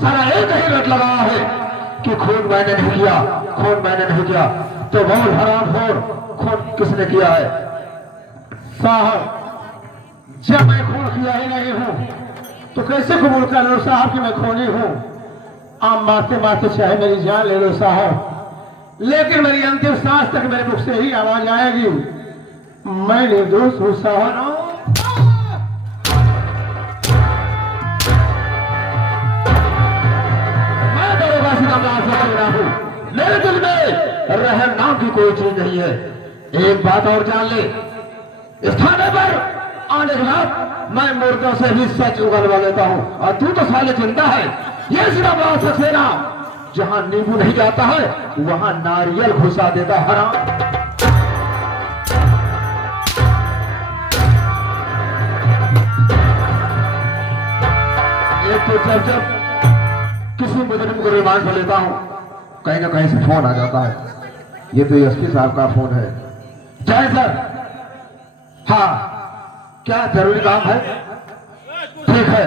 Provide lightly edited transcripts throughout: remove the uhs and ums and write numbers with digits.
सारा एक ही रट लगा है कि खून मैंने नहीं किया, खून मैंने नहीं किया। तो बहुत हराम खोर, खून किसने किया है? साहब जब मैं खून किया ही नहीं हूँ तो कैसे कबूल कर लो साहब कि मैं खूनी हूँ? आप मारते मारते चाहे मेरी जान ले लो साहब, लेकिन मेरी अंतिम सांस तक मेरे मुख से ही आवाज आएगी, मैं निर्दोष हूँ साहब। मैं दरोगा सीतामलाल से कह रहा हूँ, मेरे दिल में रहम नाम की कोई चीज नहीं है। एक बात और जान ले, इस थाने पर आने के बाद मैं मुर्दों से भी सच उगलवा लेता हूँ, और तू तो साले जिंदा है। ये सीतामलाल सक्सेना जहां नींबू नहीं जाता है वहां नारियल घुसा देता हराम। एक तो जब किसी मुजरिम को रिमांड पर लेता हूं, कहीं ना कहीं से फोन आ जाता है। ये तो एसपी साहब का फोन है। जय सर। हाँ, क्या जरूरी काम है? ठीक है,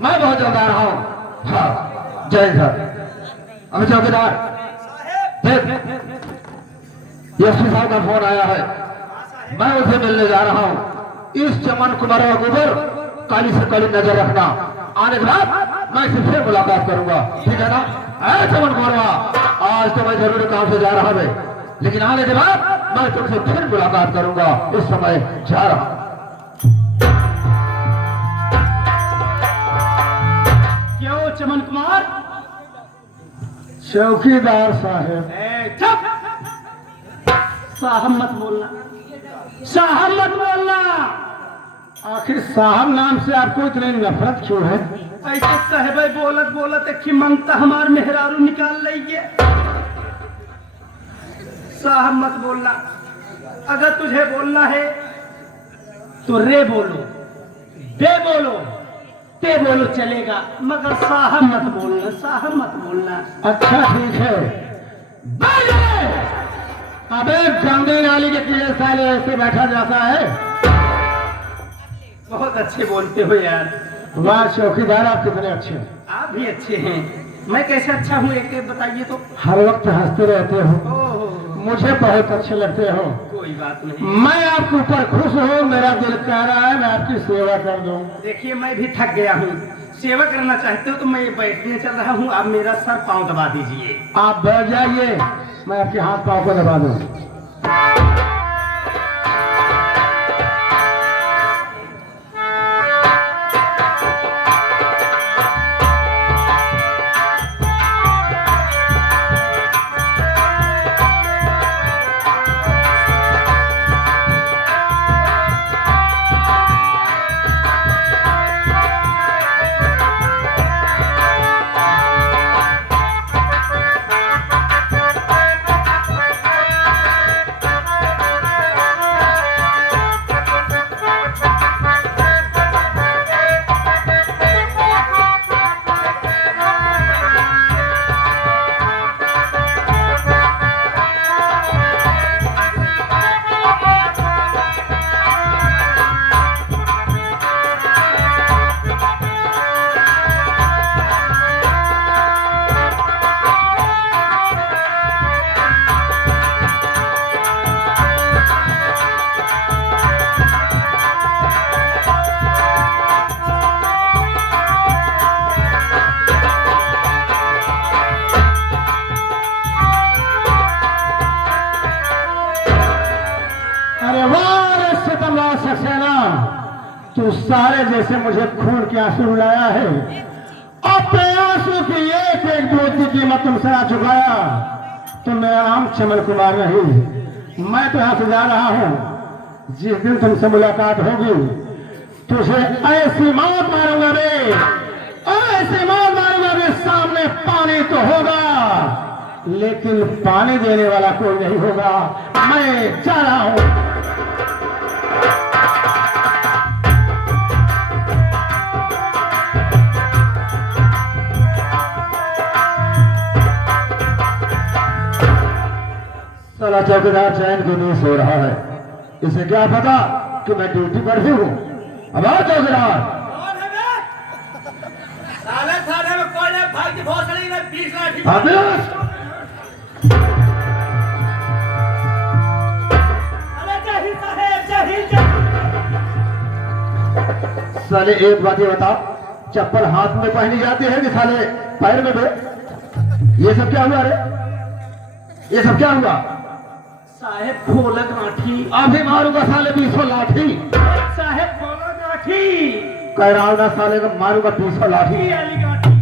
मैं बहुत जल्द आ रहा हूं। हाँ जय सर। अभी चौकीदार देख, एसपी साहब का फोन आया है, मैं उसे मिलने जा रहा हूं। इस चमन कुमार के ऊपर काली से काली नजर रखना, आने के बाद मैं इसे फिर मुलाकात करूंगा, ठीक है ना? ऐ चमन कुमार, आज तो मैं जरूरी काम से जा रहा है, लेकिन आने के बाद मैं तुमसे फिर मुलाकात करूंगा। इस समय जा रहा हूं। क्यों चमन कुमार? चौकीदार साहब। चुप! साहब मत बोलना, साहब मत बोलना। आखिर साहब नाम से आपको इतनी नफरत क्यों है? ऐसे साहब बोलत बोलत एक मंगता हमार मेहरारू निकाल लेंगे। साहब मत बोलना, अगर तुझे बोलना है तो रे बोलो, बे बोलो, ते बोलो चलेगा, मगर साहब मत बोलना, साहब मत बोलना। अच्छा ठीक है। अबे गंदी नाली के कीड़े साले ऐसे बैठा जाता है? बहुत अच्छे बोलते हो यार। वाह चौकीदार, आप कितने अच्छे हैं। आप भी अच्छे हैं। मैं कैसे अच्छा हूँ एक बताइए तो। हर वक्त हंसते रहते हो, मुझे बहुत अच्छे लगते हो। कोई बात नहीं, मैं आपके ऊपर खुश हूँ, मेरा दिल कह रहा है मैं आपकी सेवा कर दूं। देखिए मैं भी थक गया हूँ, सेवा करना चाहते हो तो मैं बैठने चल रहा हूँ, आप मेरा सर पाँव दबा दीजिए। आप बैठ जाइए, मैं आपके हाथ पाँव को दबा दूं। तू सारे जैसे मुझे खून के आंसू रुलाया है, अपने आंसू की एक एक बूंद की कीमत तुमसे आ चुकाया। तो मैं आम चमन कुमार नहीं, मैं तो यहाँ से जा रहा हूँ। जिस दिन तुमसे मुलाकात होगी तुझे ऐसी मौत मारूंगा रे, ऐसी मौत मारूंगा रे। सामने पानी तो होगा लेकिन पानी देने वाला कोई नहीं होगा। मैं जा रहा हूँ। साला चौकीदार चैन को नहीं सो रहा है, इसे क्या पता कि मैं ड्यूटी पर ही हूँ। अब आओ चौकीदार। साले थाने में भाई की भोसड़ी में 20 लाठी आदेश अरे जय हिंद साहेब, जय हिंद, साले एक बात ये बता, चप्पल हाथ में पहनी जाती है कि साले पैर में दे? ये सब क्या हुआ रे? ये सब क्या हुआ? साहेब खोलक लाठी, अभी मारूंगा साले 20 लाठी। साहेब खोलक लाठी, कह रहा हूं ना साले को मारूंगा 20 लाठी। ये वाली लाठी।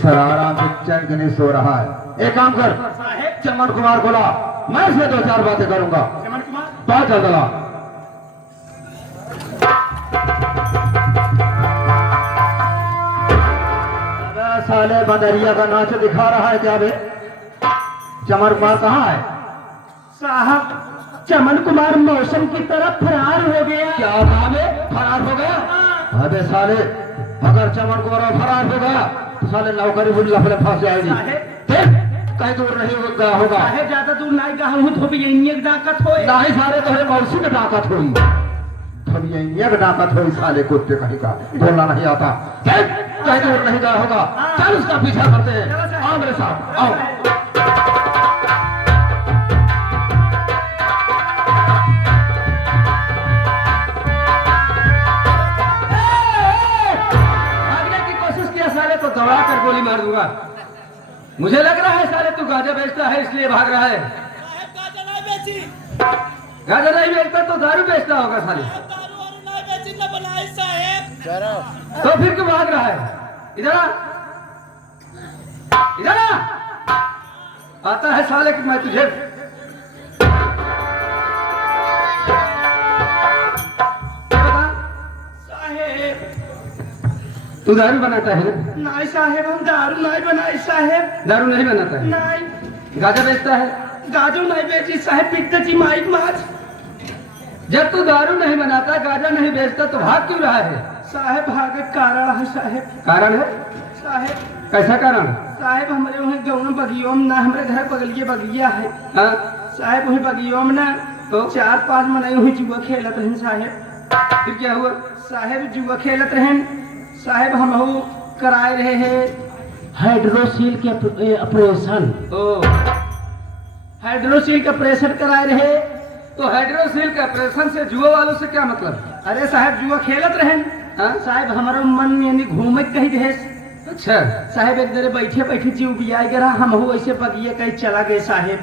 सरारा में चैन के नहीं सो रहा है। एक काम कर, साहेब चमन कुमार को ला, मैं इससे 2-4 बातें करूंगा। चमन कुमार, बात चल दला। अबे साले बदरिया का नाच दिखा रहा है क्या बे? चमन कुमार कहाँ है? साहब चमन कुमार मौसम की तरफ फरार हो गया। क्या कहा बे? फरार हो गया? अबे साले, अगर चमन कुमार फरार हो गया तो साले नौकरी बुरी लफड़े फंस जाएगी। साहेब, कहीं दूर नहीं गया होगा। साहेब ज्यादा दूर नहीं गया हूँ तो भी यही एक डाकत होए। नहीं साले तुम्हारे मौसी में डाकत हुई, थोड़ी यही डाकत हुई साले कुत्ते कहीं का, बोलना नहीं आता। कहीं दूर नहीं गया होगा, चल उसका पीछा करते हैं। आओ मेरे साथ, आओ। तो दौड़ा कर गोली मार दूंगा। मुझे लग रहा है साले तू गांजा बेचता है इसलिए भाग रहा है। गाजा नहीं बेची, गांजा नहीं बेचता तो दारू बेचता होगा साले। दारू वारू नहीं बेची ना बनाई साहेब। तो फिर क्यों भाग रहा है? इधर आ, इधर आ। आता है साले कि मैं तुझे बता। साहेब तू दारू बनाता है ना? नहीं साहेब, हम दारू नहीं बनाई साहेब। दारू नहीं बनाता है, नहीं गांजा बेचता है। गाजो नहीं बेची साहेब, पिकते जी माइक माच। जब तू दारू नहीं बनाता, गांजा नहीं बेचता तो भाग क्यों रहा है? साहेब भागे कारण है साहेब। कारण है? साहेब कैसा कारण? साहेब हमारे वहाँ गाँव बगियों में ना, हमारे घर बगलिए बगिया है हाँ? साहेब। वही बगियों में ना तो 4-5 मनाई वही जुआ खेलत रहन साहेब। फिर क्या हुआ? साहेब जुआ खेलत रहन साहेब, हम कराए रहे हैं हाइड्रोसील के ऑपरेशन। ओ, हाइड्रोसील का ऑपरेशन कराए रहे। तो हाइड्रोसील के ऑपरेशन से जुआ वालों से क्या मतलब? अरे साहब जुआ खेलत रहन हाँ? साहेब, हमारा मन में यानी घूमे कहीं रहे अच्छा, साहेब। एक दरे बैठे बैठे जीव बिया गया, हम ऐसे बगिए कहीं चला गए साहेब।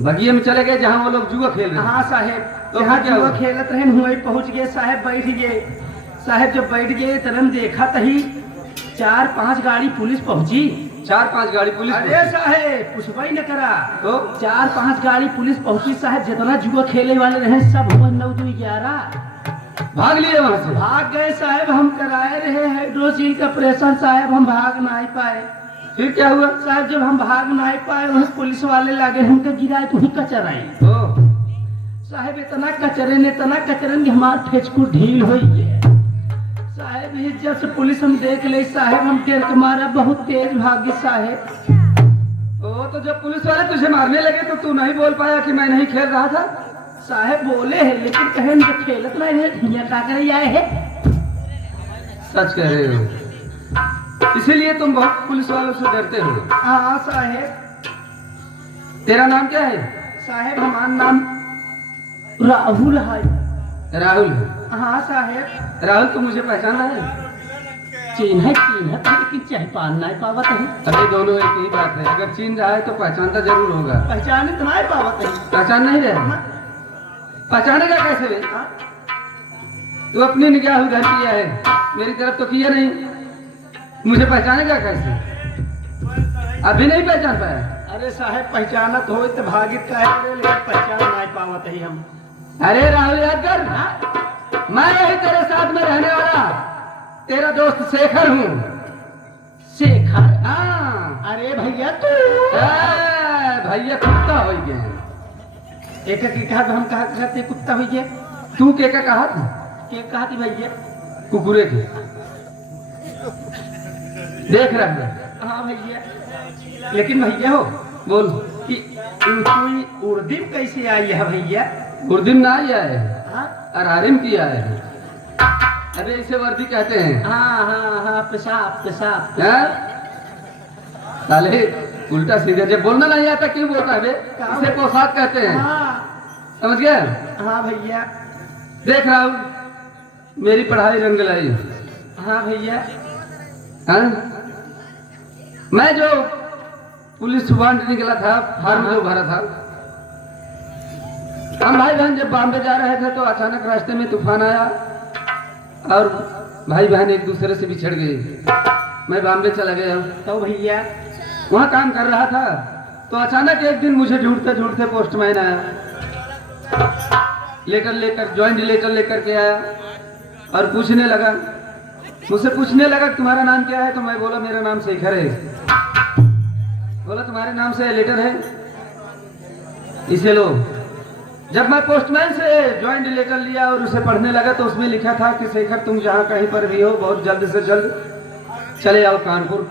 बगिए में चले गए जहाँ वो लोग जुआ खेल रहे हैं। हाँ साहेब, तो जहाँ फिर क्या जुआ हुआ? खेलत रहन हुए पहुंच गए साहेब, बैठ गए साहेब। जब बैठ गए तरह देखा तही 4-5 गाड़ी पुलिस पहुंची। 4-5 गाड़ी पुलिस अरे साहेब पुछबा ही न करा, तो 4-5 गाड़ी पुलिस पहुंची साहेब। जितना जुआ खेले वाले रहे सब हुआ 9-2-11 भाग लिए वहां से। भाग गए साहेब। हम कराए रहे हाइड्रोसील का ऑपरेशन साहेब, हम भाग नहीं पाए फिर क्या हुआ? साहब। जब हम भाग नहीं पाए वही पुलिस वाले लगे हमके गिराए तो ही कचराई ओ, साहेब। इतना कचरे कि हमार फेचकू ढील हो गए साहेब। जब से पुलिस हम देख ले साहेब, हम टेर के मारा बहुत तेज भागे साहेब। ओ, तो जब पुलिस वाले तुझे मारने लगे तो तू नहीं बोल पाया कि मैं नहीं खेल रहा था? साहेब बोले हैं लेकिन कहे न खेलत नहीं रहे, ढिया का करे आए है। सच कह रहे हो, इसीलिए तुम बहुत पुलिस वालों से डरते हो। हाँ साहेब। तेरा नाम क्या है? साहेब हमारा नाम राहुल है। राहुल है? हाँ साहेब। राहुल तो मुझे पहचाना है। चिन्ह लेकिन चाहे पान नहीं पावत है। अरे दोनों एक ही बात है, अगर चिन्ह रहा है तो पहचानता जरूर होगा। पहचान इतना ही पावत है। पहचान नहीं रहे, पहचानेगा कैसे बे? हाँ? तू अपनी निगाह उधर किया है, मेरी तरफ तो किया नहीं, मुझे पहचानेगा कैसे? अभी नहीं पहचान पाया? अरे साहेब पहचानत हो तो भागित का है, लेकिन पहचान नहीं पावत है हम। अरे राहुल याद कर, मैं यही तेरे साथ में रहने वाला तेरा दोस्त शेखर हूँ। शेखर? हाँ। अरे भैया तू भैया कुत्ता हो गए। एक कहा हम कहा कहते कुत्ता हो गया। तू के का कहा था? के कहा थी भैया? कुकुरे के। देख रहा है? हाँ भैया। लेकिन भैया हो बोल। कि कोई उर्दू कैसे आई है भैया? उर्दीन ना आया है, हाँ अरारिम किया है। अबे इसे वर्दी कहते हैं। हाँ हाँ हाँ, पेशाब पेशाब। हैं? साले उल्टा सीधे जब बोलना नहीं आता क्यों बोलता है बे? इसे पोशाक कहते हैं, हाँ समझ गया? हाँ भैया। देख रहा हूँ मेरी पढ़ाई रंग लाई। हाँ भैया। हाँ? मैं जो पुलिस सुबह निकला था, फार्म जो भरा था, हम भाई बहन जब बॉम्बे जा रहे थे तो अचानक रास्ते में तूफान आया और भाई बहन एक दूसरे से बिछड़ गए। मैं बॉम्बे चला गया। तो भैया वहाँ काम कर रहा था तो अचानक एक दिन मुझे ढूंढते ढूंढते पोस्टमैन आया, लेकर ज्वाइंट लेटर लेकर के आया और पूछने लगा, मुझसे पूछने लगा तुम्हारा नाम क्या है? तो मैं बोला मेरा नाम शेखर है। बोला तुम्हारे नाम से लेटर है, इसे लो। जब मैं पोस्टमैन से ज्वाइंट लेटर लिया और उसे पढ़ने लगा तो उसमें लिखा था कि शेखर तुम जहाँ कहीं पर भी हो बहुत जल्द से जल्द चले आओ कानपुर,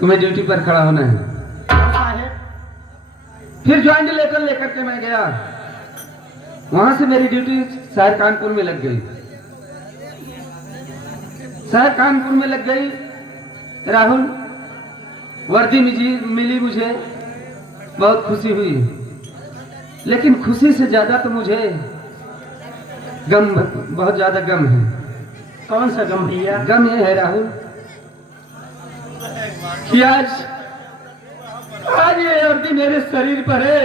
तुम्हें ड्यूटी पर खड़ा होना है। फिर ज्वाइंट लेटर लेकर के मैं गया, वहां से मेरी ड्यूटी शहर कानपुर में लग गई। शहर कानपुर में लग गई। राहुल वर्दी मिली मुझे, बहुत खुशी हुई, लेकिन खुशी से ज्यादा तो मुझे गम, बहुत ज्यादा गम है। कौन सा गम भैया? गम ये है राहुल कि आज ये वर्दी मेरे शरीर पर है।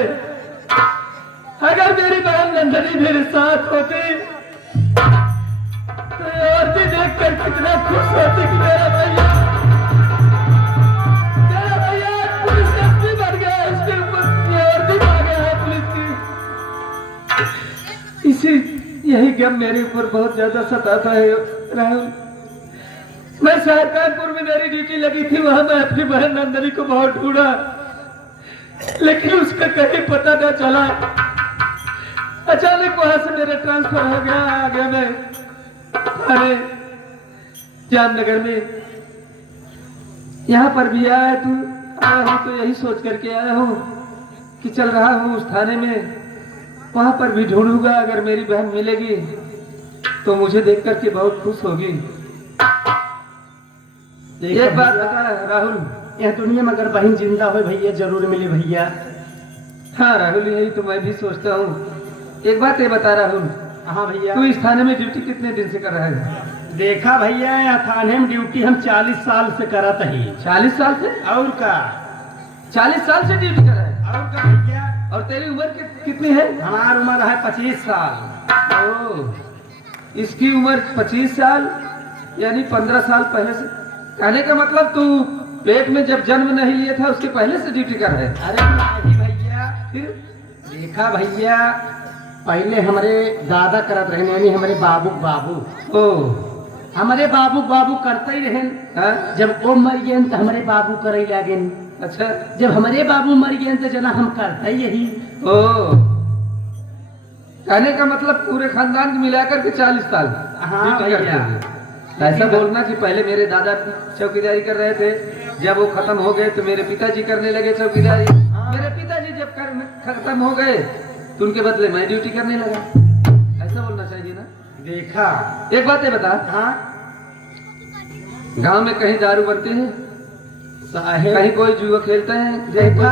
अगर मेरी बहन नंदनी मेरे साथ होती तो ये वर्दी देखकर कितना खुश होती कि मेरा भैया पुलिस एसपी बन गया, इसके ऊपर ये वर्दी आ गया है पुलिस की। इसी यही गम मेरे ऊपर बहुत ज्यादा सताता है राहुल। मैं शहर कानपुर में मेरी ड्यूटी लगी थी, वहां मैं अपनी बहन नंदनी को बहुत ढूंढा, लेकिन उसका कहीं पता न चला। अचानक वहां से मेरा ट्रांसफर हो गया, आ गया मैं अरे जामनगर में। यहाँ पर भी आया हूँ तो यही सोच करके आया हूँ कि चल रहा हूँ उस थाने में, वहां पर भी ढूंढूंगा, अगर मेरी बहन मिलेगी तो मुझे देख करके बहुत खुश होगी। एक बात बता राहुल, यह दुनिया में अगर बहन जिंदा हो भैया जरूर मिले भैया। हाँ राहुल यही तो मैं भी सोचता हूँ। एक बात ये बता राहुल, हाँ भैया। तू इस थाने में ड्यूटी कितने दिन से कर रहा है? देखा भैया यह थाने में ड्यूटी हम 40 साल से करत ही। 40 साल से? और का 40 साल से ड्यूटी कर रहा है? और का भैया। और तेरी उम्र कितनी है? हमारी उम्र है 25 साल। ओ, इसकी उम्र 25 साल यानी 15 साल पहले से। कहने का मतलब तू पेट में जब जन्म नहीं लिया था उसके पहले से ड्यूटी कर रहे? अरे नहीं भैया, फिर देखा भैया पहले हमारे दादा करत रहे, यानी हमारे बाबू ओ हमारे बाबू करते ही रहे। हाँ? जब वो मर गए तो हमारे बाबू करे लगे। अच्छा, जब हमारे बाबू मर गए तो जना हम करते यही। ओ कहने का मतलब पूरे खानदान को मिलाकर के 40 साल हाँ ड्यूटी करते भैया। थे। ऐसा बोलना कि पहले मेरे दादा चौकीदारी कर रहे थे, जब वो खत्म हो गए तो मेरे पिताजी करने लगे चौकीदारी। मेरे पिताजी जब खत्म हो गए तो उनके बदले मैं ड्यूटी करने लगा। ऐसा बोलना चाहिए ना। देखा एक बात ये बता, हाँ गांव में कहीं दारू बनते हैं, साहेब, कहीं कोई जुआ खेलता है, देखा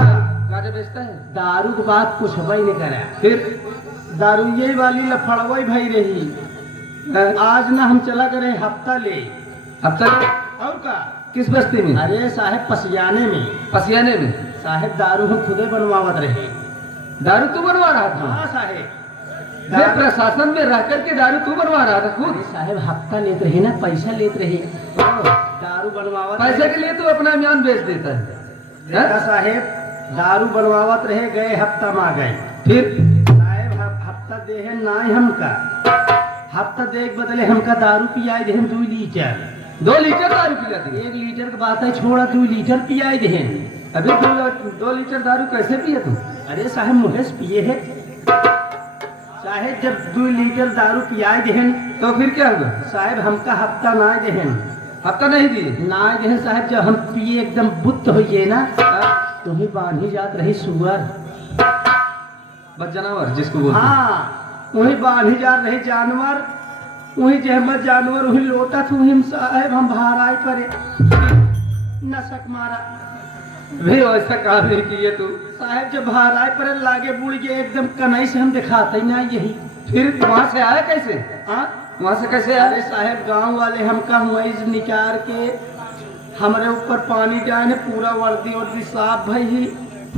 गाजा बेचता है? दारू की बात कुछ भाई नहीं करा। फिर दारू यही वाली लफड़वई भाई रही। आज ना हम चला करे हफ्ता ले। अब तक और का किस बस्ती में? अरे साहेब पसियाने में। पसियाने में? साहेब दारू हम खुदे बनवावत रहे। दारू तू बनवा रहा था? हाँ साहेब। ये प्रशासन में रह करके दारू तू बनवा रहा था खुद? अरे साहेब हफ्ता लेते रहे ना, पैसा लेते रहे। दारू बनवावत पैसे के लिए तू अपना ईमान बेच देता है? देखा साहेब दारू बनवावत रहे, गए हफ्ता में आ गए। फिर साहेब हफ्ता दे है ना हमका, हफ्ता दे के बदले हमका दारू पियाई दे 2 लीटर। 2 लीटर दारू पिला दी? 1 लीटर की बात है, छोड़ा 2 लीटर पियाई दे। अभी 2 लीटर दारू कैसे पिए तुम? अरे साहेब मुहेश पिए है। साहेब जब 2 लीटर दारू पियाई दे तो फिर क्या हुआ? साहेब हमका हफ्ता ना दे। हफ्ता नहीं दिए? ना दे साहेब, जब हम पिए एकदम बुत्त होइए ना हाँ? तो ही बांधी जात रही सुअर। बस जानवर जिसको बोलते हैं। हाँ वही बांधी जा रही जानवर, वही जहमत जानवर वही लोटत वही साहेब हम बाहर आए परे नशक मारा भी वैसा काम नहीं किए तू। साहेब जब बाहर आए परे लागे बुड़ के एकदम कनाई से हम दिखाते ही ना यही। फिर वहां से आया कैसे? हाँ वहां से कैसे अरे आया? साहेब गांव वाले हमका हुईज निकाल के हमारे ऊपर पानी डाले, पूरा वर्दी वर्दी साफ भाई ही।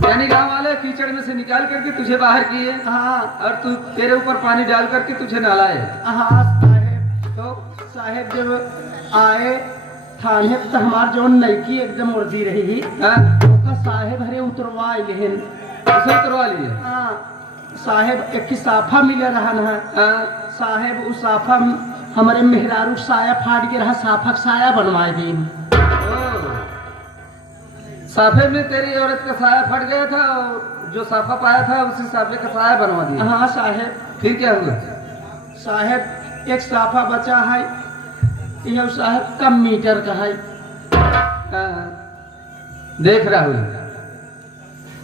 यानी गांव वाले कीचड़ में से निकाल करके तुझे बाहर किए हाँ और तू तेरे ऊपर पानी डाल करके तुझे नहलाए। हाँ साहेब, तो साहेब जब आए थाने तो हमार जो नईकी एकदम वर्दी रही हाँ? तो साहेब हरे उतरवा लेहन। उसे उतरवा लिए। हाँ साहेब एक की साफा मिले रहा ना। हाँ? साहेब उस साफा हमारे मेहरारू साया फाड़ के रहा, साफा का साया बनवाए दी। ओ, साफे में तेरी औरत का साया फट गया था और जो साफा पाया था उसी साफे का साया बनवा दिया। हाँ साहेब, फिर क्या हुआ? साहेब एक साफा बचा है, यह साहेब कम मीटर का है। हाँ, देख राहुल,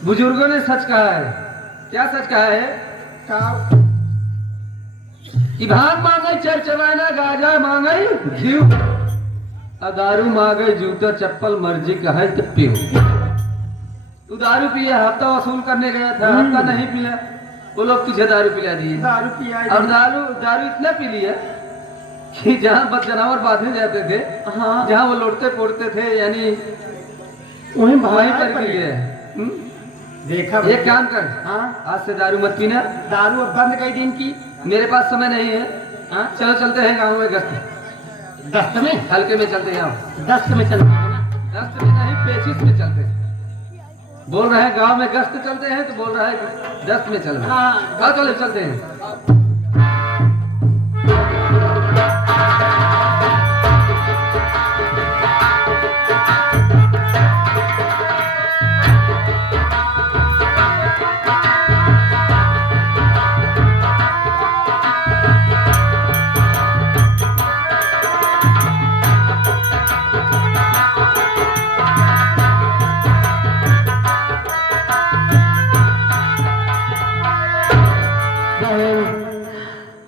बुजुर्गों ने सच कहा है। क्या सच कहा है? का कि भांग मांगे चरचराना, गाजा मांगे घीव, दारू मांगे जूता चप्पल, मर्जी का है तो पियो। तू दारू पिया, हफ्ता वसूल करने गया था, हफ्ता नहीं पिया, वो लोग तुझे दारू पिला दिए। दारू पिया और दारू दारू इतना पी लिया कि जहाँ बद जानवर बांधे जाते थे, हाँ जहाँ वो लौटते पोड़ते थे, यानी वही वहीं पर पी गए। देखा एक काम कर, हाँ आज से दारू मत पीना। दारू अब बंद कई दिन की। मेरे पास समय नहीं है। हाँ चलो चलते हैं गाँव में गश्त, दस्त में, हल्के में चलते हैं। आओ, दस्त में चलते हैं ना। गश्त में नहीं, पेचिस में चलते हैं। बोल रहे हैं गांव में गश्त चलते हैं तो बोल रहा है दस्त में चल रहा है। हाँ चलो चलते हैं।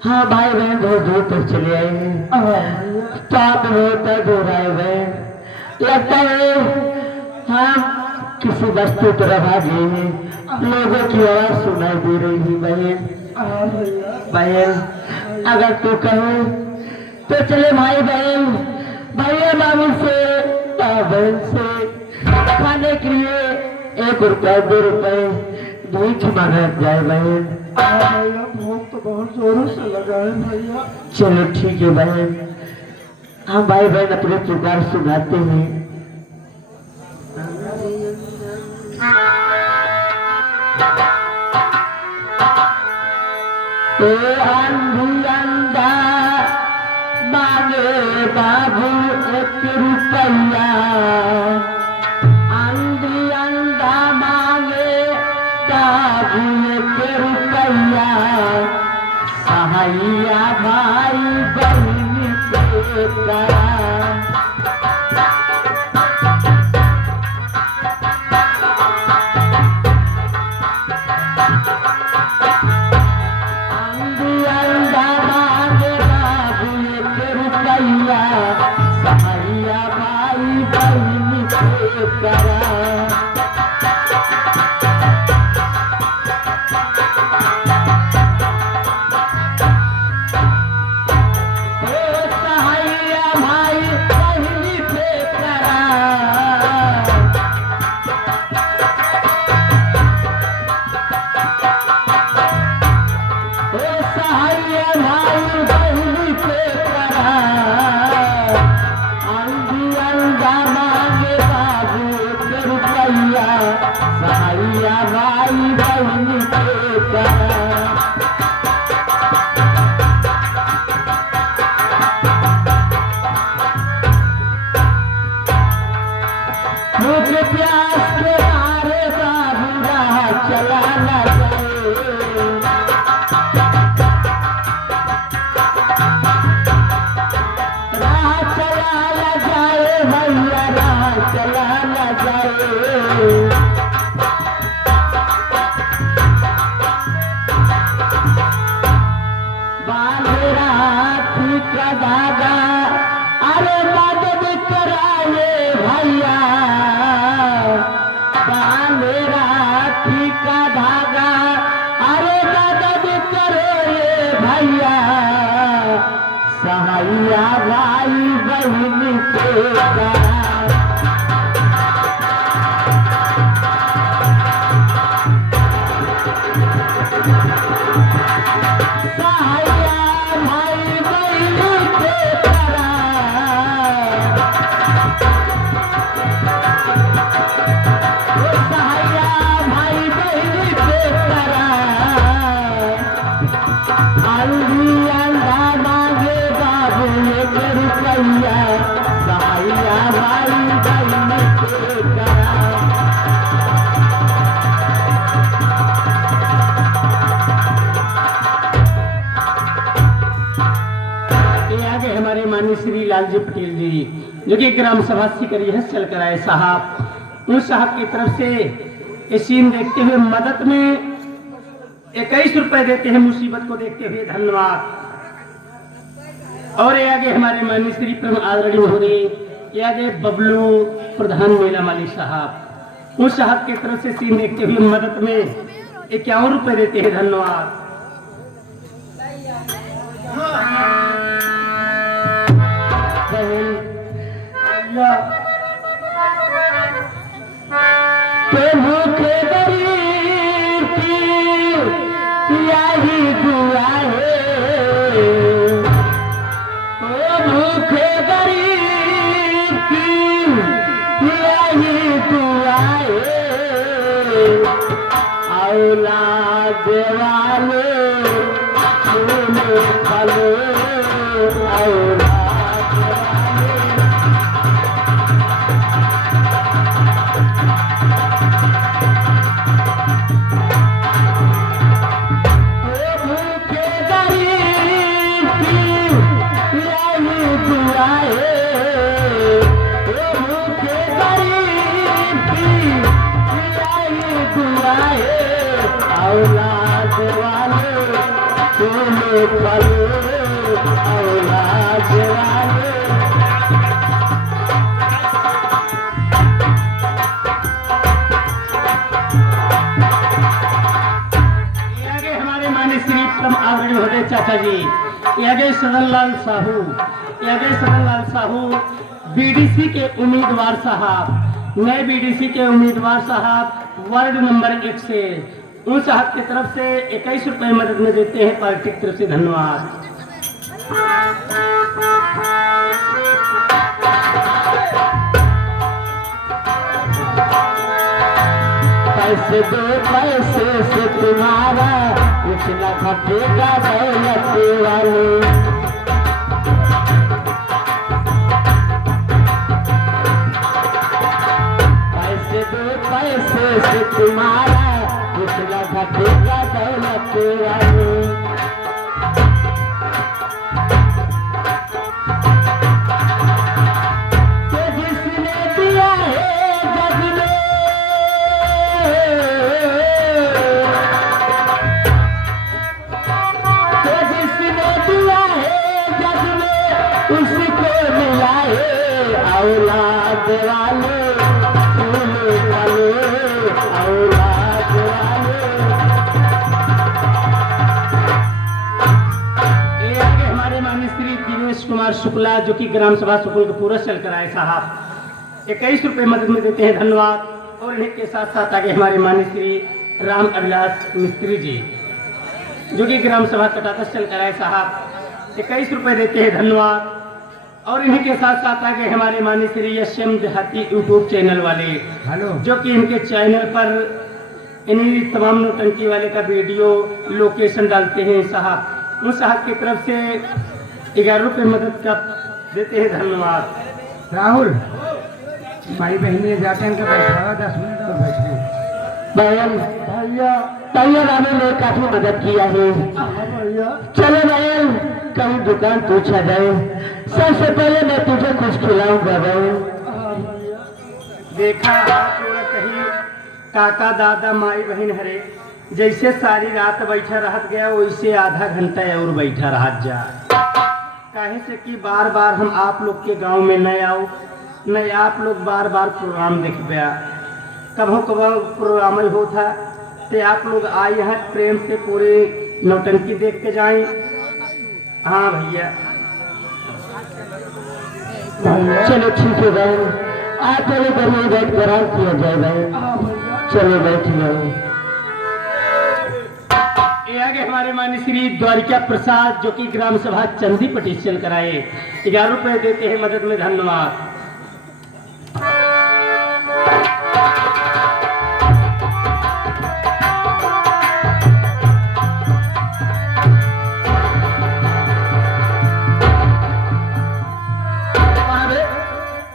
हाँ भाई बहन बहुत दूर तक चले आए हैं, तो आप बहुत दूर आए हुए लगता है। हाँ किसी वस्तु तरफ आ गए हैं, लोगों की आवाज सुनाई दे रही है। बहन अगर तू कहे तो चले भाई बहन, भैया मामू से बहन से खाने के लिए 1 रुपया 2 रुपए भीख मांगा जाए बहन। भैया भूख तो बहुत जोरों से लगा है भैया। चलो ठीक है बहन, हम भाई बहन अपने पुकार सुनाते हैं। ए आंधी अंधा मांगे बाबू 1 रुपया, आंधी अंधा मांगे बाबू 1 रुपया, सहाइया भाई बहन से करा। रुपैया सहाइया भाई बहन के करा। ये आगे हमारे माननीय श्री लालजी पटेल जी जो कि ग्राम सभा सीकरी है चल कर आए साहब, उन साहब की तरफ से ये सीन देखते हुए मदद में 21 रुपए देते हैं मुसीबत को देखते हुए, धन्यवाद। और ये आगे हमारे माननीय श्री परम आदरणीय महोदय, ये आगे बबलू प्रधान मेला माली साहब, उन साहब की तरफ से सीन देखते हुए मदद में 51 रुपए देते हैं, धन्यवाद। भूखे गरीब की यही दुआ है, ओ भूखे गरीब की यही दुआ है। औलाद वाले फूल फलो औलाद औलाद वाले फूल फलो औलाद वाले। आगे हमारे माननीय श्री परम आदरणीय महोदय चाचा जी, आगे सदनलाल साहू, आगे सदनलाल साहू बीडीसी के उम्मीदवार साहब, नए बीडीसी के उम्मीदवार साहब वार्ड नंबर 1 से, उन साहब की तरफ से 21 रुपए मदद में देते हैं पार्टी की तरफ से, धन्यवाद। पैसे दो पैसे से तुम्हारा कुछ न घटेगा दौलत वाले। पैसे दो पैसे से तुम्हारा कुछ न घटेगा दौलत वाले। तो जिसने दिया है जग में, तो जिसने दिया है जग में उसको मिला है। औलाद वाले फूल फलो औलाद वाले। ये आगे हमारे माननीय श्री दिनेश कुमार शुक्ला जो कि ग्राम सभा सुकुल का पूरा चल कर आए साहब, 21 रुपए मदद में देते हैं, धन्यवाद। और इन्हीं के साथ साथ आगे हमारे माननीय श्री राम अभिलाष मिस्त्री जी जो कि ग्राम सभा कटाता चल कर आए साहब, 21 रुपए देते हैं, धन्यवाद। और इन्हीं के साथ साथ आगे हमारे माननीय श्री यशम देहाती यूट्यूब चैनल वाले, जो कि इनके चैनल पर इन्हीं तमाम नौटंकी वाले का वीडियो लोकेशन डालते हैं साहब, उन साहब की तरफ से 11 रुपए मदद का देते हैं, धन्यवाद। राहुल भाई बहने जाते हैं, बैठा 10 मिनट और बैठे। बहन तैयार आने में काफी मदद किया है। चलो बहन कहीं दुकान पूछा जाए, सबसे पहले मैं तुझे कुछ खिलाऊंगा बहन। देखा कहीं काका दादा माई बहन हरे, जैसे सारी रात बैठा रहत गया वैसे आधा घंटा और बैठा रह जा। काहे से कि बार बार हम आप लोग के गांव में न आओ, न आप लोग बार बार प्रोग्राम देख पाया, कभो कभो प्रोग्राम ही होता ते आप लोग आए हैं प्रेम से पूरे नौटंकी देख के जाएं। हाँ भैया चलो ठीक है बहन, आप पहले घर में बैठ कर आराम किया जाए बहन, चलो बैठिए। ये आगे हमारे माननीय श्री द्वारिका प्रसाद जो कि ग्राम सभा चंदी पट्टी चल कर आए, 11 रुपए देते हैं मदद में, धन्यवाद।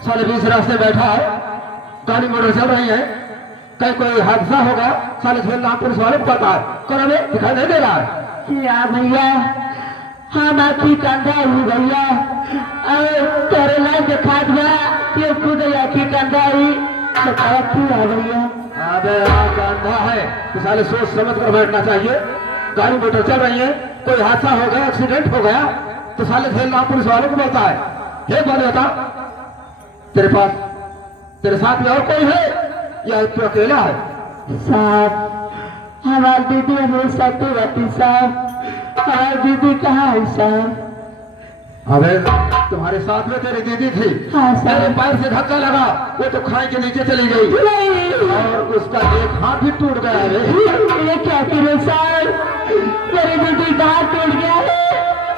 साले बीच रास्ते बैठा है, गाड़ी मोटर चल रही है, कहीं कोई हादसा होगा, साले झेलना पुलिस वाले को पता है, कौन हमें दिखाई नहीं दे रहा है। क्या भैया हम आखी कंधा ही भैया और तेरे लाइन दिखा दिया ये खुद आखी कंधा ही बताया क्या भैया। अबे यहाँ कंधा है तो साले सोच समझ कर बैठना चाहिए, गाड़ी मोटर चल रही है, कोई हादसा हो गया, एक्सीडेंट हो गया तो साले झेलना पुलिस वालों को बोलता है। एक बात बता, तेरे पास तेरे साथ में और कोई है या तू अकेला है? साहब हमारी दीदी हमें साथ रहती साहब, हमारी दीदी कहाँ है साहब? अबे तुम्हारे साथ में तेरी दीदी थी, हाँ सर। तेरे पैर से धक्का लगा, वो तो खाई के नीचे चली गई नहीं और उसका एक हाथ भी टूट गया है। ये क्या करो साहब, मेरी दीदी का हाथ टूट गया है,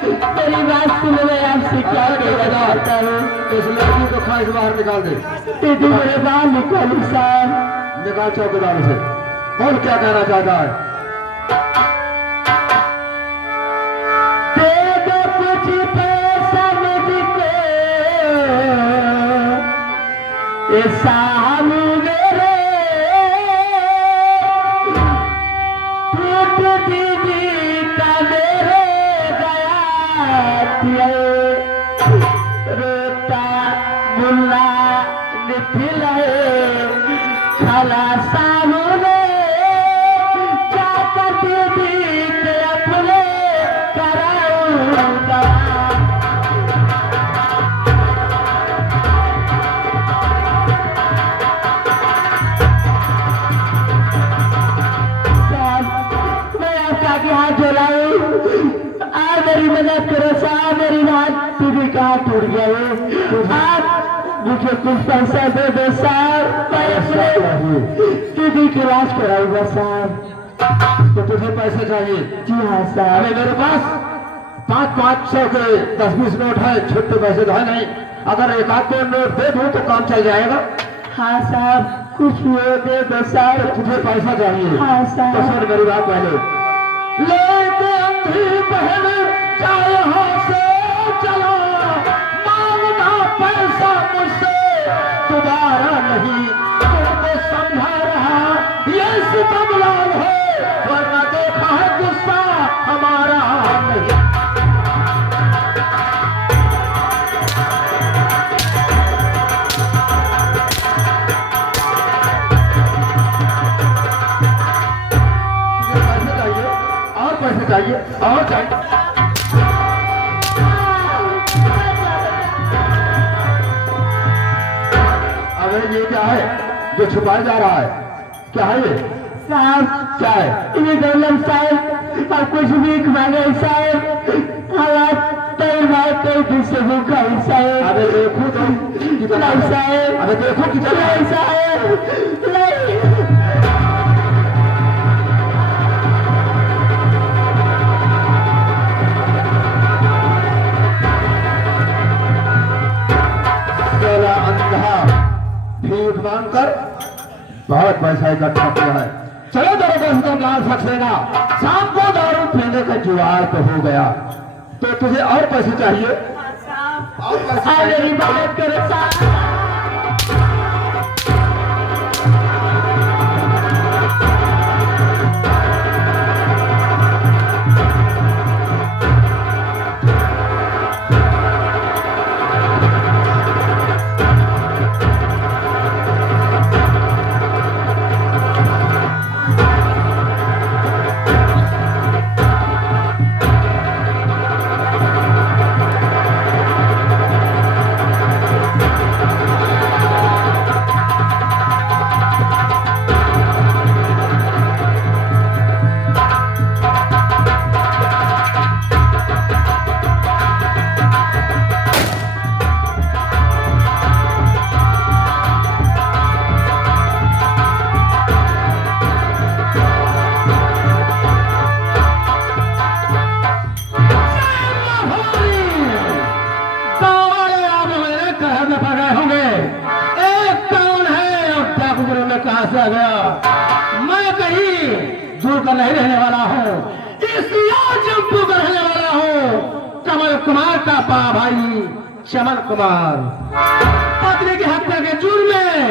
मेरी बात सुनो मैं आपसे क्या कहना चाहता हूँ। इस लड़की को खाई से बाहर निकाल दे, दीदी मेरे बाल निकाली साहब। निकाल चौकीदार से। और क्या कहना चाहता है? दे दो कुछ पैसा मुझको, ये साहब मेरे टूट दीदी का मेरे गया रोता मुल्ला निखिल खाला सामने जाकर दीदी के अपने कराऊंगा। मैं आपका आगे हाथ जोड़ाऊं, आप मेरी मदद करो साहब, मेरी हाथ दीदी का हाथ टूट गया है, आप मुझे कुछ पैसा दे दो साहब, मैं अपने दीदी की इलाज कराऊंगा साहब। तो तुझे पैसे चाहिए? जी हाँ साहब। अरे मेरे पास 500 के 10-20 नोट है, छोटे पैसे तो है नहीं, अगर एक आध को नोट दे दूं तो काम चल जाएगा। हाँ साहब कुछ वो दे दो साहब। तुझे पैसा चाहिए? हाँ साहब। तो सुन मेरी बात पहले, लेके अंधी बहन चाहे यहाँ से चलो, मांगना पैसा मुझसे दोबारा नहीं, तुमको समझा रहा ये सितम लाल है, वरना देखा है गुस्सा हमारा नहीं। पैसे चाहिए और चाहिए। अबे ये क्या है जो छुपाया जा रहा है? क्या है ये? साहब क्या है? ये गौलम साहब और कुछ भी मांगे साहब, हालात कई बार कई दिन से भूखा है साहब। अबे देखो तो कितना नहीं साहब, अबे देखो कितना नहीं साहब, नहीं। अंधा भीख मांगकर बहुत पैसा इकट्ठा किया है। चलो दरोगा से लाल सक्सेना, शाम को दारू पीने का जुआर तो हो गया, तो तुझे और पैसे चाहिए? और पैसे चाहिए? मेरी मदद करो साहब। आ गया। मैं कहीं दूर का नहीं रहने वाला हूँ, इस जम्पू का रहने वाला हूँ, कमल कुमार का पा भाई चमन कुमार। पत्नी की हत्या के जुर्म में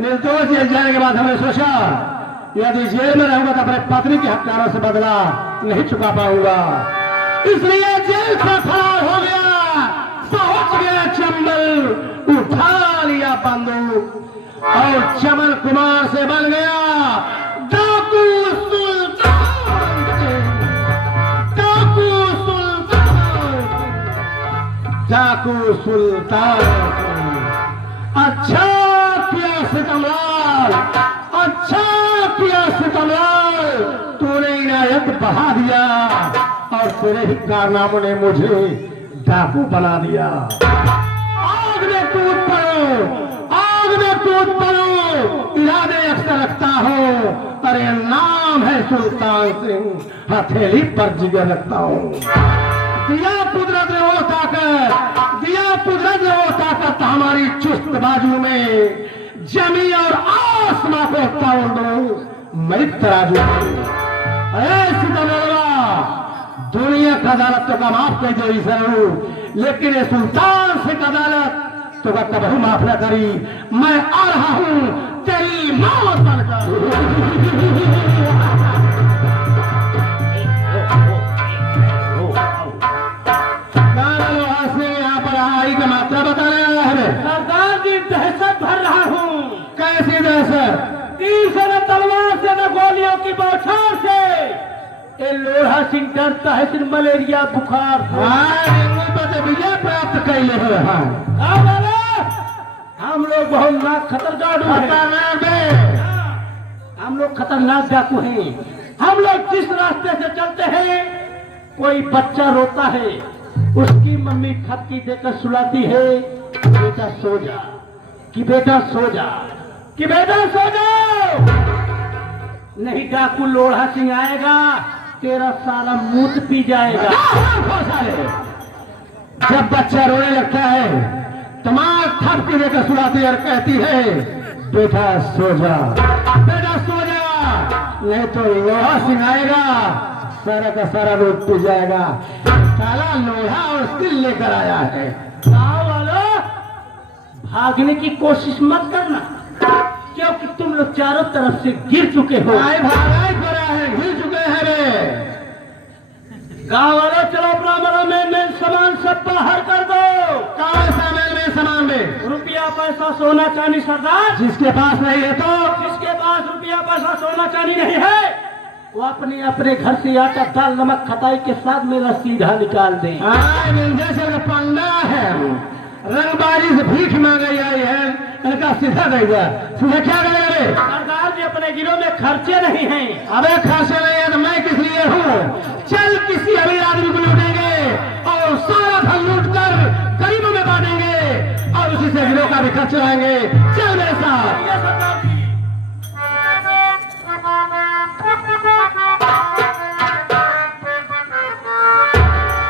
निर्दोष जेल जाने के बाद हमने सोचा यदि जेल में रहूंगा तो अपने पत्नी की हत्यारों से बदला नहीं चुका पाऊंगा, इसलिए जेल से फरार हो गया। पहुंच गया चंबल, उठा लिया बंदूक और चमन कुमार से बन गया डाकू सुल्तान। डाकू सुल्तान, डाकू सुल्तान। अच्छा किया सितमलाल, अच्छा किया सितमलाल, तूने इनायत बहा दिया और तेरे ही कारनामों ने मुझे डाकू बना दिया। आग में कूद पड़ो, आग में कूद पड़ो, इरादे अक्सर रखता हूँ, अरे नाम है सुल्तान सिंह, हथेली पर जिगर रखता हूँ। दिया कुदरत ने वो ताकत, दिया कुदरत ने वो ताकत हमारी चुस्त बाजू में, जमी और आसमां को तोड़ दो मैं तराजू में। ऐसी दुनिया का अदालत तो का माफ कर दो जरूर, लेकिन ये सुल्तान सिंह अदालत तो का कभी माफ न करी। मैं आ रहा हूं तेरी मौत बनकर। यहाँ पर आई का मात्रा बताने आया है। सरदार जी दहशत भर रहा हूँ। कैसी दहशत? तीर से न तलवार से न गोलियों की बौछार से ये लोढ़ा सिंह डरता है, सिर्फ मलेरिया बुखार से। विजय प्राप्त कैले हो। हम लोग बहुत नाक खतरनाक हैं, हम लोग खतरनाक डाकू हैं। हम लोग जिस रास्ते से चलते हैं कोई बच्चा रोता है, उसकी मम्मी थपकी देकर सुलाती है, बेटा सो जा, कि बेटा सो जा, कि बेटा सो जाओ। नहीं डाकू लोढ़ा सिंह आएगा, तेरा सारा मूत पी जाएगा। जब बच्चा रोने लगता है तमाम थपकी देकर सुलाती है और कहती है बेटा सो जा, बेटा सो जा, नहीं तो लोहा सिंह आएगा, सारा का सारा दूध पी जाएगा। साला लोहा और सिल लेकर आया है। गाँव वालों, भागने की कोशिश मत करना, क्योंकि तुम लोग चारों तरफ से गिर चुके हो। भागाई करा है, गिर चुके हैं रे। गाँव वालों, चलो अपना मरा में सामान सब बाहर कर दो। कौन सा मेल में सामान में? रुपया पैसा सोना चांदी सरदार। जिसके पास नहीं है तो? जिसके पास रुपया पैसा सोना चांदी नहीं है वो अपने अपने घर से आटा दाल नमक खटाई के साथ मेरा सीधा निकाल दे। जैसे पंडा है, रंगबाजी से भीख मांगी आई है, इनका सीधा देगा। सीधा क्या करेगा रे? सरदार जी अपने गिरोह में खर्चे नहीं हैं। अबे खर्चे नहीं है तो मैं किस लिए हूँ? चल किसी अमीर आदमी को लूटेंगे और सारा धन लूट कर गरीबों में बांटेंगे और उसी से गिरोह का भी खर्च लाएंगे। चल मेरे साथ।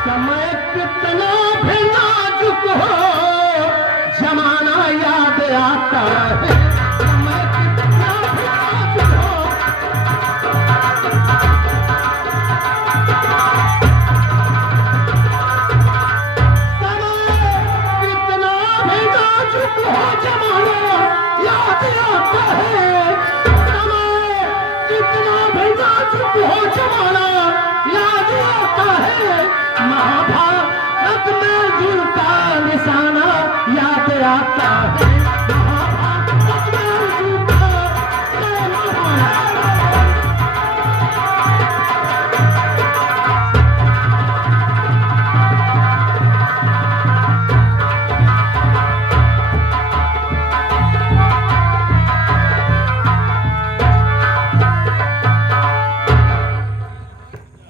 समय कितना भी नाजुक हो, जमाना याद आता है। समय कितना भी नाजुक हो, समय कितना भी नाजुक हो, जमाना याद आता है। समय कितना भी नाजुक हो, जमाना याद आता है। महाभारत में जुड़ता निशाना याद आता है। महाभारत में जुड़ता निशाना।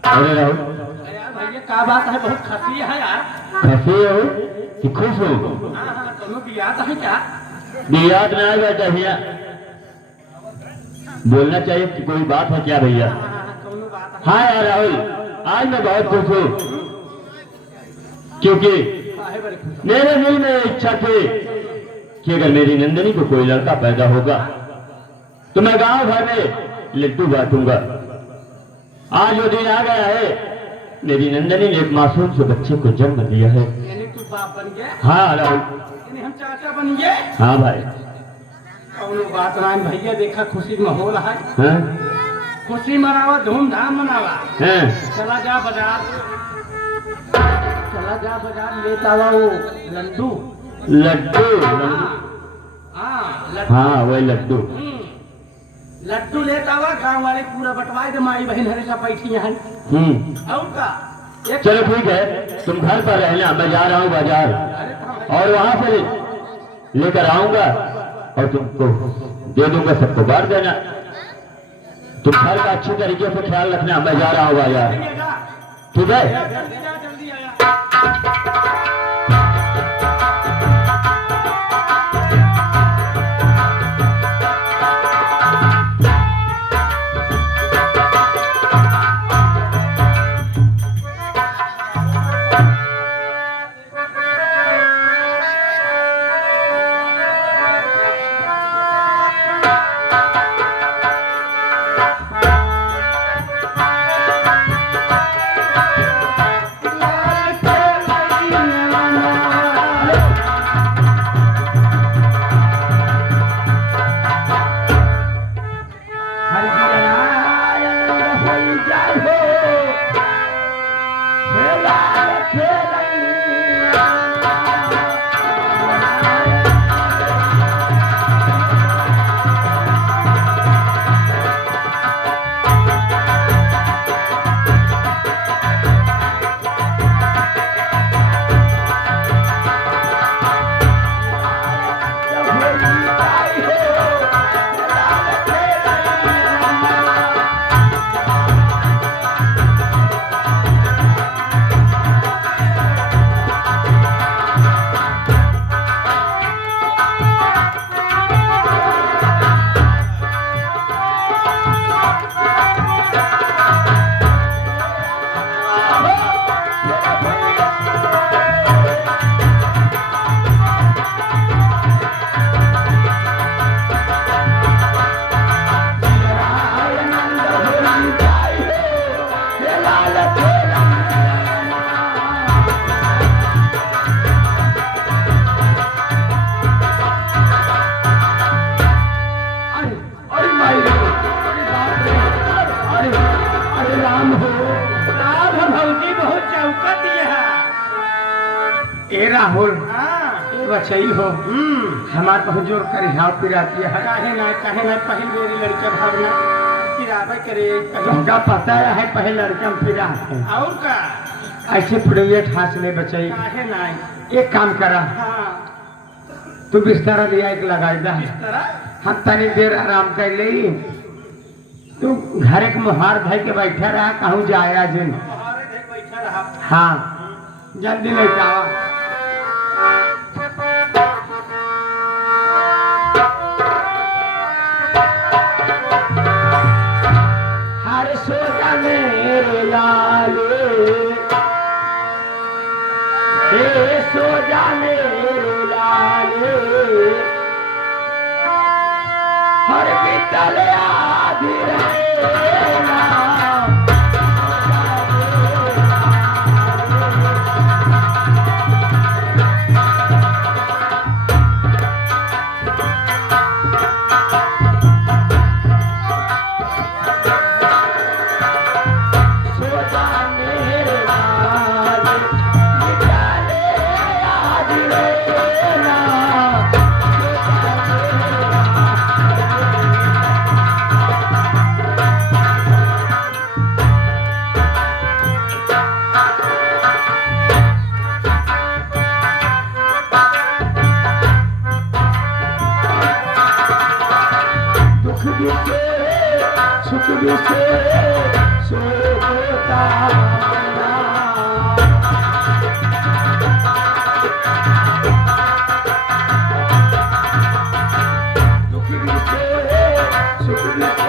अरे राहुल, यार भैया क्या बात है, बहुत खसी है यार। कैसे हो कि खुश हो? हाँ, दोनों बियात है क्या? याद में आएगा क्या भैया? बोलना चाहिए कि कोई बात है क्या भैया? दोनों बात है। हाँ यार राहुल, आज मैं बहुत खुश हूँ क्योंकि काहे बड़े खुश? मेरे दिल में इच्छा थी कि अगर मेरी नंदनी को कोई लड़का पैदा होगा तो मैं गांव भर में लड्डू बांटूंगा। आज वो दिन आ गया है, मेरी नंदनी ने एक मासूम से बच्चे को जन्म दिया है। यानी तू बाप बन गए हाँ राहुल, यानी हम चाचा बन गए। हाँ भाई। कौनो बात नहीं भैया, देखा खुशी माहौल है, हैं? खुशी मनावा, धूमधाम मनावा। हैं? चला जा बाजार, चला जा बाजार, लेता हुआ वो लड्डू। लड्डू, हाँ लड्डू, हाँ वही लड्डू। लड्डू लेता हुआ, गांव वाले पूरा बंटवाए दे, माई बहन हरे सब बैठी हैं। और का एक चलो ठीक है, तुम घर पर रहना, मैं जा रहा हूँ बाजार और वहां से लेकर आऊंगा और तुमको दे दूंगा, सबको बांट देना। तुम घर का अच्छी तरीके से ख्याल रखना, मैं जा रहा हूँ बाजार, ठीक है? जल्दी जा, जल्दी आया। ए राहुल, ए बचई हो, हमार बहुत जोर कर हाव पिराती है। काहे ना पहल मेरी लड़का भावना पिरावे करे, तुमका पता है पहले लड़का में पिरा है। और का ऐसे पुड़िया ठास ले बचई। काहे ना एक काम करा, तू बिस्तर लिया एक लगाई दा, हम तनी देर आराम कर ले, तू घर के मुहार धई के बैठा रहा, कहूँ जाया जिन। हाँ जल्दी ले जावा। हर सोजा मेरे लाले, हे सोजा मेरे लाले, हर बीतल आधी रहना। सुख भी सोता दुख भी सुख भी सोता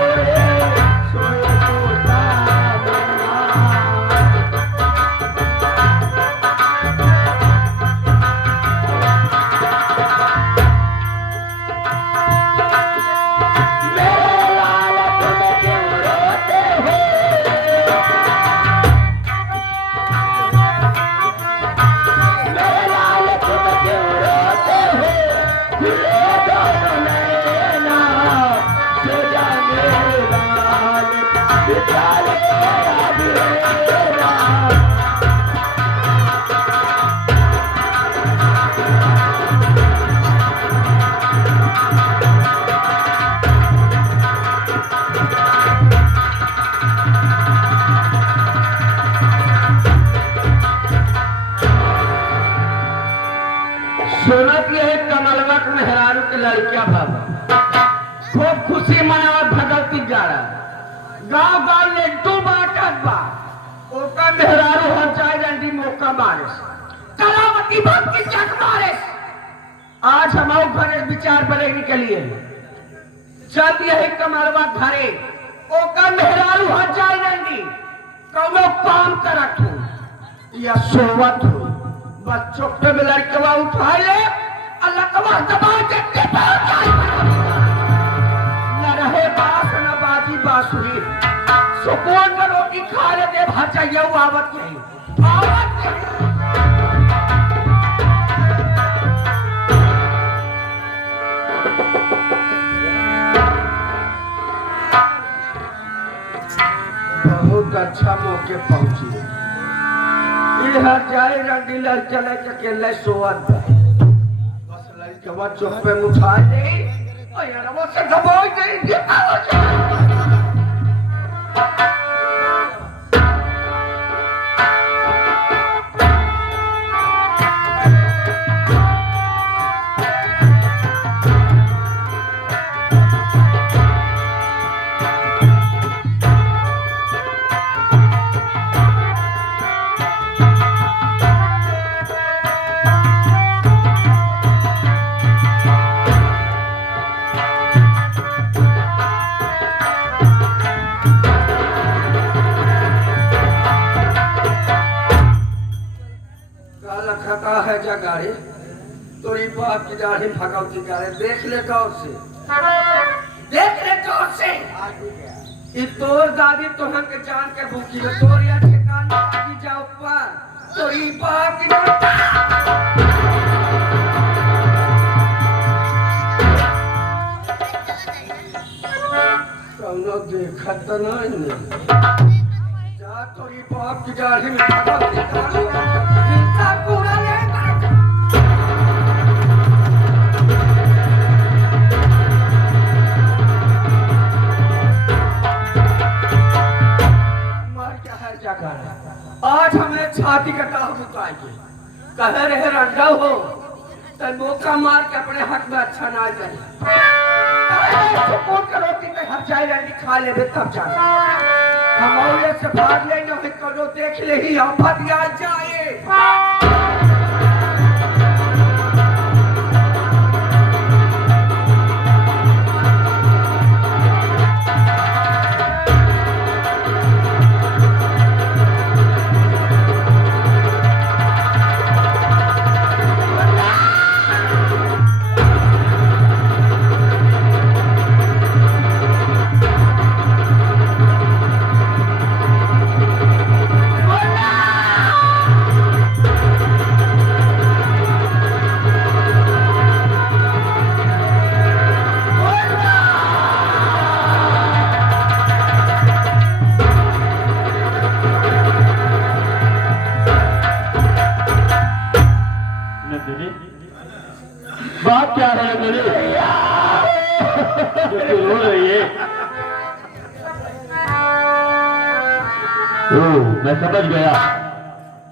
ट्रक मेहरारू के लड़किया भागा खूब खुशी मनावत भगवती गाड़ा गांव गांव लड्डू बांटत बा ओका मेहरारू हम चाहे डंडी मौका मारे कलावती भक्ति चक मारे। आज हमारे घर विचार बनेगी के लिए जब यही कमरवा घरे ओका मेहरारू हम चाहे डंडी कौनो काम करत हो या सोवत हो बस चुपके में लड़कवा उठा ले अलगवा दबा के न रहे बास न बाजी बांसुरी सुकून में रोटी खा ले दे भाचा ये आवत नहीं आवत नहीं। बहुत अच्छा मौके पहुंची इधर जाए रंडी लड़ चले अकेले सोवत बस लड़कवा चुप पे उठा ले और यार वो से दबाई दे है जा गाड़ी तोरी बाप की दाढ़ी भगवती गाड़ी देख ले गौर से देख ले गौर से ये तोर दादी तोहन के जान के भूखी है तोर या ठिकान आगे जाओ पर तोरी बाप की कौनो देखत नहीं जा तोरी बाप की दाढ़ी में भगवती गाड़ी हिंसा पूरा ले आज हमें छाती का दाव मुकाएंगे कह रहे रंडा हो तो मौका मार के अपने हक में अच्छा ना जाए सुकून के रोटी पे हर चाय रंडी खा ले तब जाना हम और से भाग ले न करो देख ले ही आफत आ जाए। बात क्या है मेरी जो तू रो रही है? मैं समझ गया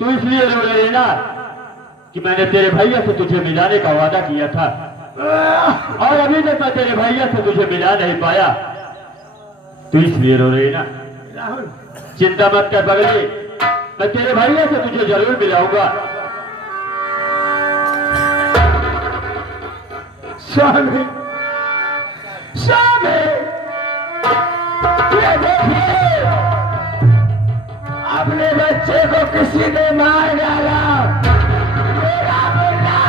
तू इसलिए रो रही है ना कि मैंने तेरे भैया से तुझे मिलाने का वादा किया था और अभी तक मैं तेरे भैया से तुझे मिला नहीं पाया तू इसलिए रो रही है ना। राहुल चिंता मत कर बगली मैं तेरे भैया से तुझे जरूर मिलाऊंगा। स्वामी स्वामी ये देखिए अपने बच्चे को किसी ने मार डाला मेरा बेटा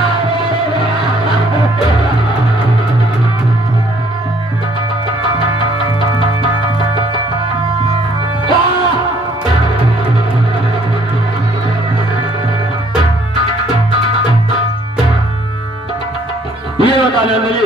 ये बता नंदनी